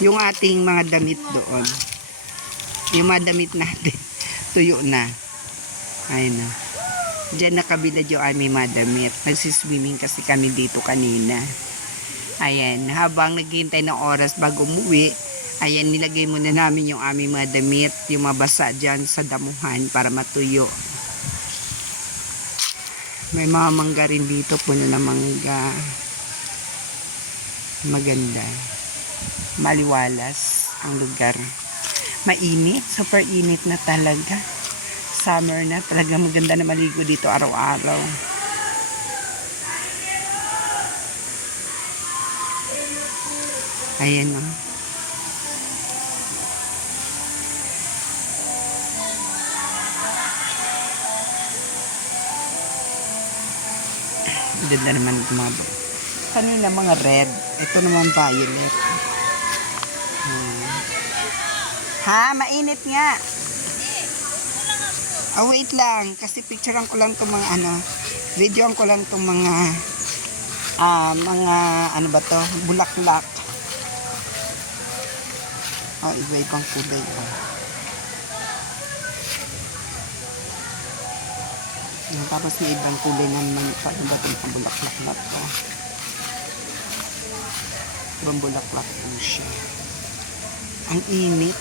yung ating mga damit doon. Yung mga damit natin, tuyo na. Ayun na. Diyan nakabilad yung aming mga damit. Nagsiswimming kasi kami dito kanina. Ayan, habang naghihintay ng oras bago umuwi, ayan, nilagay muna namin yung aming mga damit, yung mabasa dyan sa damuhan para matuyo. May mga mangga rin dito, puno na mangga. Maganda. Maliwalas ang lugar. Mainit, super init na talaga. Summer na, talaga maganda na maligo dito araw-araw. Ayan o. Ganda naman tumabo. Kanina mga red. Ito naman violet. Ha? Mainit nga. Oh, wait lang. Kasi picturean ko lang itong mga videoan ko lang itong mga ano ba to? Bulaklak. Oh, iba-ibang kulay. Oh. Tapos may ibang kulay naman. Paano ba itong bulaklak na to? Ibang bulaklak po siya. Ang init.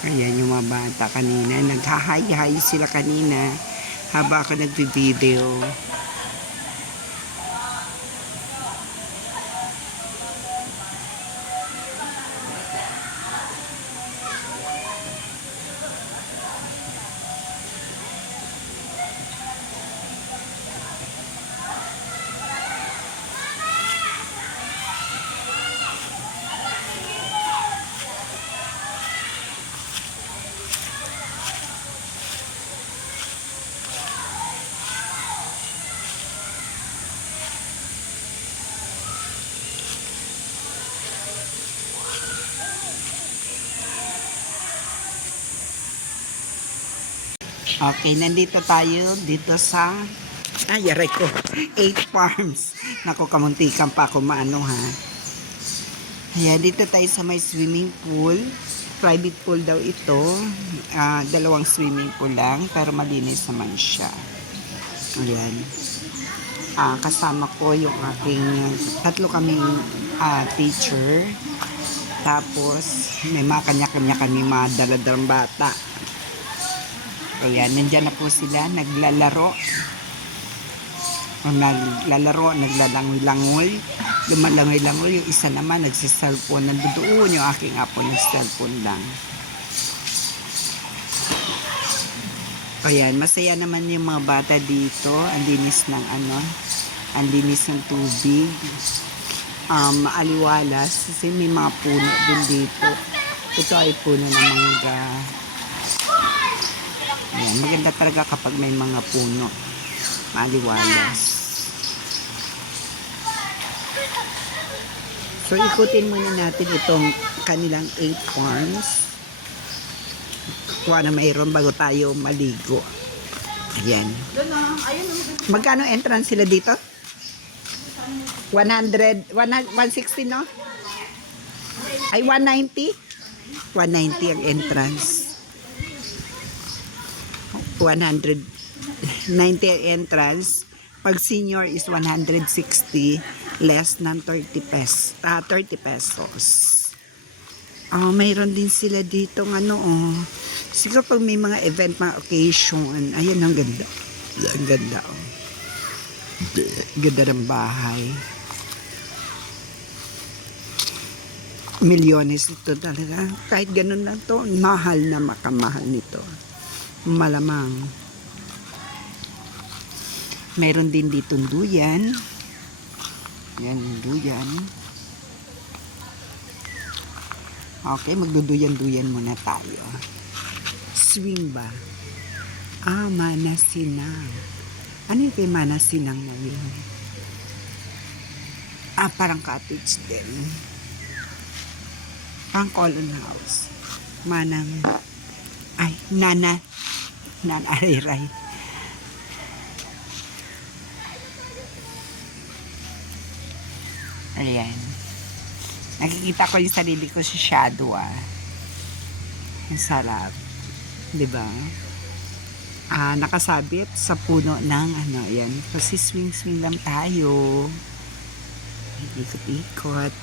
Ayan yung mga bata kanina. Naghahay-hay sila kanina habang ako nagbi-video. Okay, nandito tayo dito sa yaray ko, 8 farms. Naku, kamuntikan pa ako maano ha. Ayan, dito tayo sa may swimming pool. Private pool daw ito. Dalawang swimming pool lang, pero malinis naman siya. Ayan. Kasama ko yung aking, tatlo kaming teacher. Tapos, may mga kanya-kanya kami mga daladalang bata. Ayan, nandyan na po sila, naglalaro. Naglalangoy-langoy. Lumalangoy-langoy. Yung isa naman, nagsiselfone. Nandoon yung aking apo, yung cellphone lang. Ayan, masaya naman yung mga bata dito. Ang linis ng ang linis ng tubig. Maaliwalas. Kasi may mga puno din dito. Ito ay puno ng mangga. Ayan, maganda talaga kapag may mga puno. Maliwalas. So, ikutin muna natin itong kanilang 8 farms. Kuha na mayroon bago tayo maligo. Ayan. Magkano entrance sila dito? 160, no? Ay, 190? 190 ang entrance. 190 entrance. Pag senior is 160, less than 30 pesos. Mayroon din sila dito siguro pag may mga event, mga occasion. Ayan, ang ganda. Ang ganda. Ganda ng bahay. Milyones ito talaga. Kahit ganun lang to, mahal na makamahal nito. Malamang. Meron din dito duyan. Yan, duyan. Okay, magduduyan-duyan muna tayo. Swing ba? Manasinang. Ano yung kay Manasinang na yun? Parang cottage din. Parang colon house. Nana. Nanariray. Ayan. Nakikita ko yung sarili ko sa shadow Ang sarap. Diba? Nakasabit sa puno ng ayan. Kasi swing-swing lang tayo. Ikot-ikot.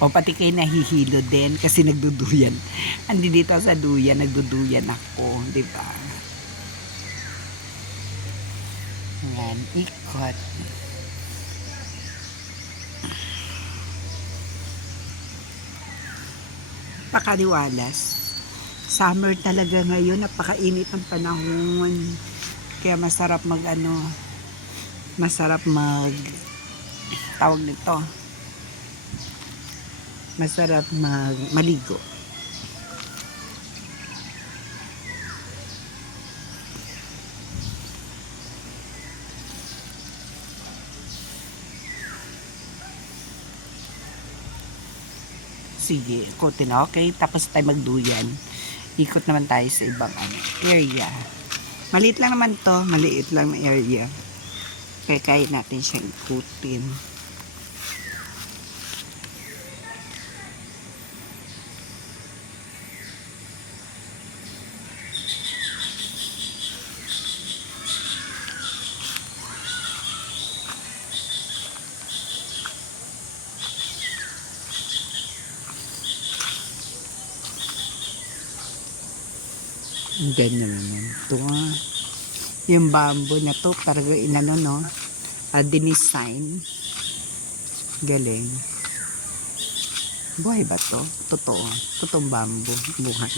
O pati kayo nahihilo din kasi nagduduyan. Andi dito sa duyan, nagduduyan ako. Diba? Ayan, ikot. Pakaliwalas. Summer talaga ngayon, napakainit ang panahon. Kaya masarap tawag nito. Masarap maligo. Sige, ikutin na. Okay, tapos tayo magduyan. Ikot naman tayo sa ibang area. Maliit lang naman to. Maliit lang na area. Kaya kaya natin siyang ikutin. Ganyan naman. Ito yung bamboo na to, parang no? Dinisign. Galing. Buhay ba to? Totoo. Totoong bamboo. Buhay.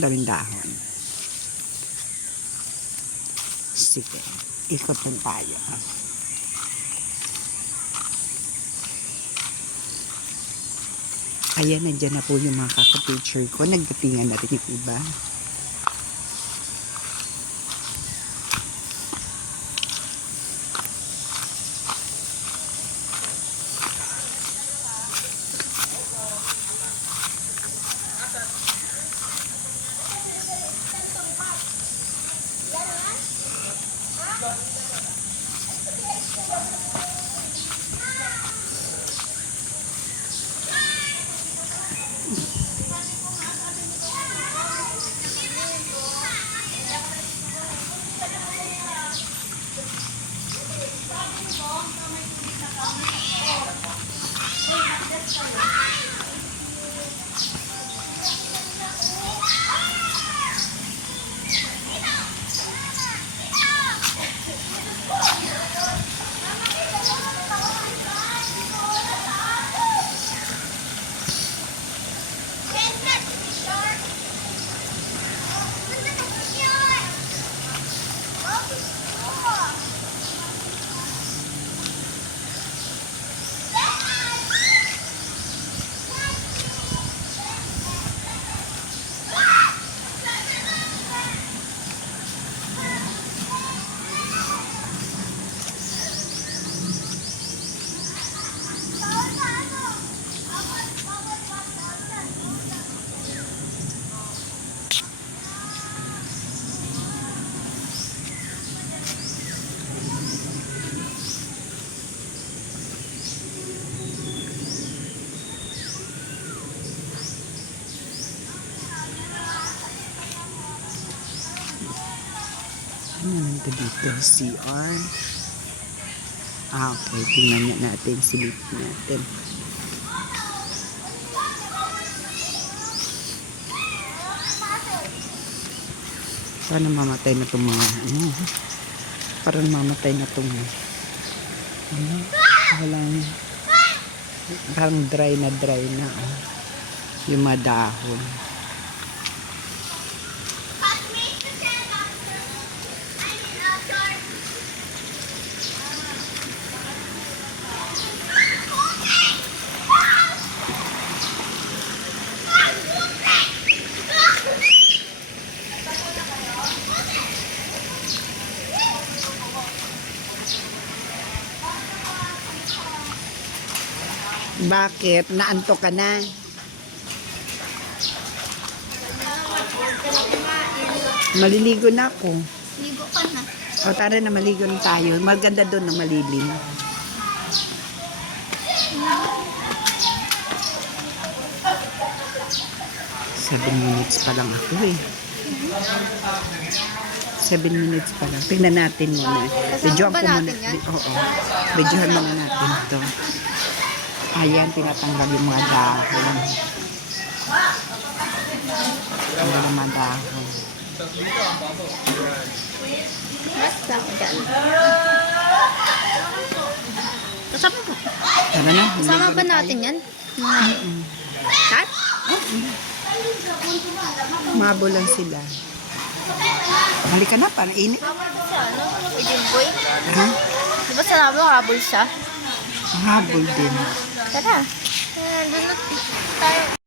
Daming dahon. Sige. Ikot lang tayo. Ayan, nandyan na po yung mga kaka-picture ko. Nagdatingan na rin yung iba. Ito dito, CR. Okay, tingnan niya natin, silip natin. Parang mamatay na itong mga, parang mamatay na itong, walang, parang dry na, yung mga dahon. Bakit? Naantok ka na? Maliligo na ako. Ligo ka na. O tara na, maligo na tayo. Maganda doon na malilim. Seven minutes pa lang ako eh. 7 minutes pa lang. Tingnan natin muna. Videohan ba ko muna. natin yan? Oo. Videohan muna natin ito. Ayan, tinatanggal yung mga dahon. Ang mga dahon. Basta ako dyan. Kasama ba? Tara na. Kasama ba natin yan? Kat? Mabo lang sila. Halika na, para init. Ano? Pwede boy? Ha? Di ba sinabi mo habol siya? Habol din. Tara. Doon na tayo.